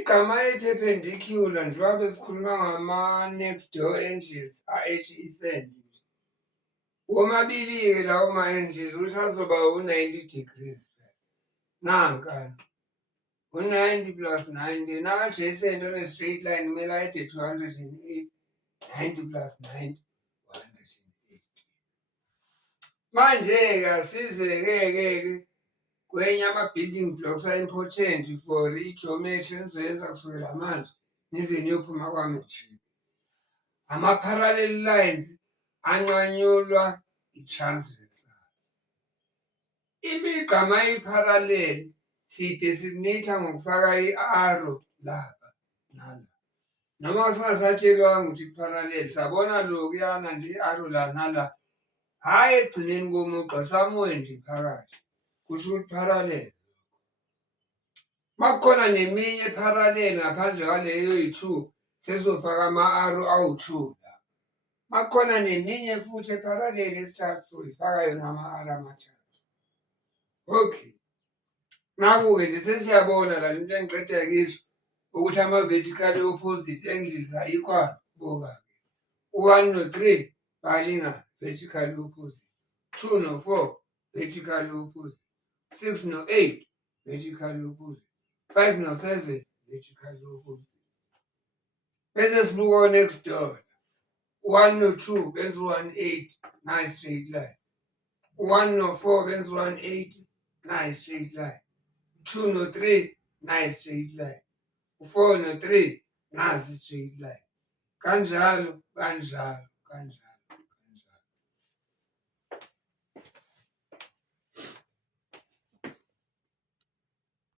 Igama e-perpendicular njengoba sikhuluma ngama-next door angles adjacent. Womabili-ke lawo ma-angles ukuthi azoba u-90 degrees. Nanka u-90 plus 90 na-adjacent on a straight line kumele ayede 208. 90 plus 90 180. Manje-ke asize-ke kwenye ama-building blocks are-important for i-geometry enizoyenza kusukela manje nize niyophuma kwa-matric. Ama-parallel lines anqanyulwa i-transversal. Imigqa mayi-parallel siyi-designate ngokufaka i-arrow lapha nala. Noma singasatshelwanga ukuthi i-parallel sabona lokuyana nje i-arrow la nala. Hhayi ekugcineni komugqa somewhere nje phakathi. Kusho ukuthi parallel. Makukhona neminye parallel ngaphandle kwaleyo yi-2 sesizofaka ama-arrow awu-2 la. Makukhona neminye futhi parallel esithathu soyifaka yona ama-arrow amathathu. Okay. Naku-ke nje sesiyabona la into engiqeda kuyisho ukuthi ama-vertical opposite angles are-equal. Buka-ke. U-1 no-3 bayalingana vertical opposite. 2 no-4 vertical opposite. 6 no-8 vertical opposite. 5 no-7 vertical opposite. Bese sibuka next door. 1 no-2 benza u-180 nice straight line. 1 no-4 benza u-180 nice straight line. 2 no-3 nice straight line. 4 no-3 nasi straight line. Kanjalo kanjalo kanjalo.